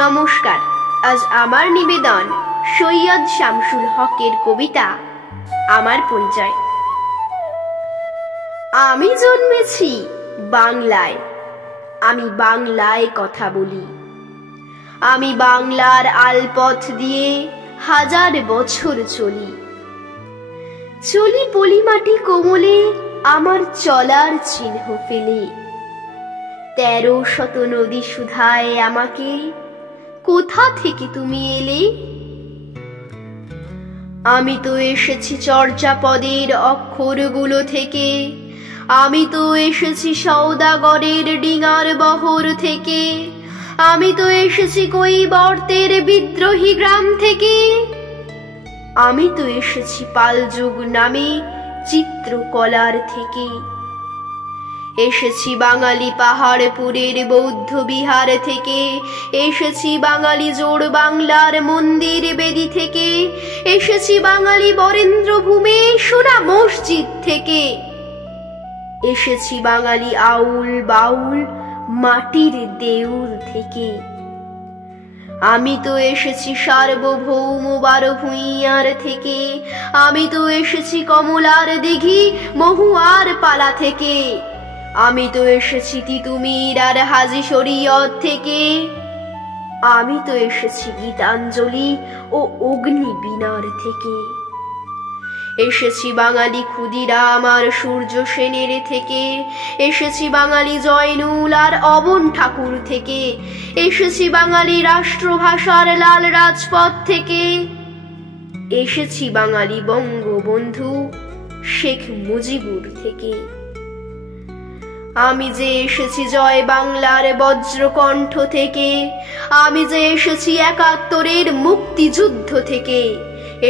নমস্কার। আজ আমার নিবেদন সৈয়দ শামসুল হকের কবিতা আমার পরিচয়। আমি জন্মেছি বাংলায়, আমি বাংলায় কথা বলি। আমি বাংলার আলপথ দিয়ে হাজার বছর চলি। চলি পলিমাটি কোমলে আমার চলার চিহ্ন ফেলে। ১৩০০ নদী সুধায় আমাকে, কোথা থেকে তুমি এলে? আমি তো এসেছি চর্যাপদের অক্ষরগুলো থেকে। আমি তো এসেছি সওদাগরের ডিঙার বহর থেকে। আমি তো এসেছি কৈবর্তের বিদ্রোহী গ্রাম থেকে। আমি তো এসেছি পালযুগ নামে চিত্রকলার থেকে। এসেছি বাঙালি পাহাড়পুরের বৌদ্ধ বিহার থেকে। এসেছি বাঙালি জোড় বাংলার মন্দির বেদি থেকে। এসেছি বাঙালি বরেন্দ্র ভূমে সোনা মসজিদ থেকে। এসেছি বাঙালি আউল বাউল মাটির দেউল থেকে। আমি তো এসেছি সার্বভৌম বারভূঁইয়ার থেকে। আমি তো এসেছি কমলার দিঘি মহুয়ার পালা থেকে। আমি তো এসেছি তিতুমির আর হাজি শরীয়ত থেকে। আমি তো এসেছি গীতাঞ্জলি ও অগ্নিবীণার থেকে। এসেছি বাঙালি ক্ষুদিরাম আর সূর্য সেনের থেকে। এসেছি বাঙালি জয়নুল আর অবন ঠাকুর থেকে। এসেছি বাঙালি রাষ্ট্রভাষার লাল রাজপথ থেকে। এসেছি বাঙালি বঙ্গবন্ধু শেখ মুজিবুর থেকে। আমি যে এসেছি জয় বাংলার বজ্রকণ্ঠ থেকে। আমি যে এসেছি ৭১-এর মুক্তিযুদ্ধ থেকে।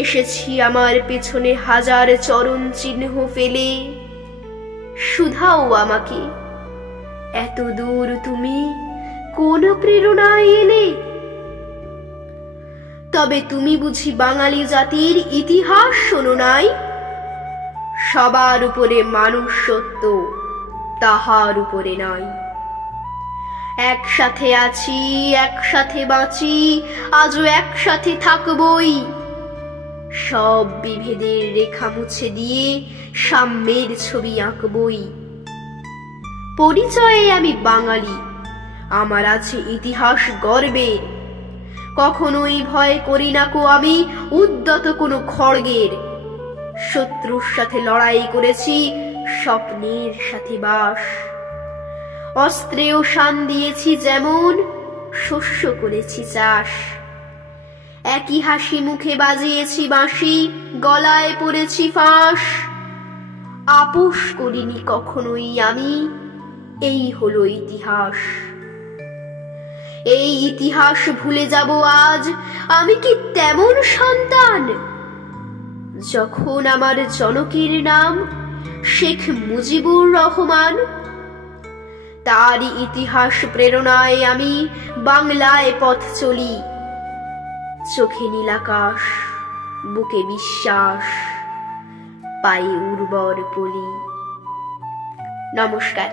এসেছি আমার পেছনে হাজার চরণ চিহ্ন ফেলে। শুধাও আমাকে, এত দূর তুমি কোন প্রেরণায় এলে? তবে তুমি বুঝি বাঙালি জাতির ইতিহাস শোনো নাই? সবার উপরে মানুষ সত্য, তাহার উপরে নাই। একসাথে আছি, একসাথে বাঁচি, আজও একসাথে থাকবই। সব বিভেদের রেখা মুছে দিয়ে সাম্যের ছবি আঁকবই। পরিচয়ে আমি বাঙালি, আমার আছে ইতিহাস গর্বের। কখনোই ভয় করি না কো আমি উদ্যত কোনো খড়গের। শত্রুর সাথে লড়াই করেছি, স্বপ্নের সাথে বাস। অস্ত্রেও শান দিয়েছি যেমন, শস্য করেছি চাষ। একই হাসি মুখে বাজিয়েছি বাঁশি, গলায় পড়েছি ফাঁস। আপোষ করিনি কখনোই আমি, এই হলো ইতিহাস। এই ইতিহাস ভুলে যাব আজ আমি কি তেমন সন্তান? যখন আমার জনকের নাম শেখ মুজিবুর রহমান। তারই ইতিহাস প্রেরণায় আমি বাংলায় পথ চলি। চোখে নীলাকাশ, বুকে বিশ্বাস, পায়ে উর্বর পলি। নমস্কার।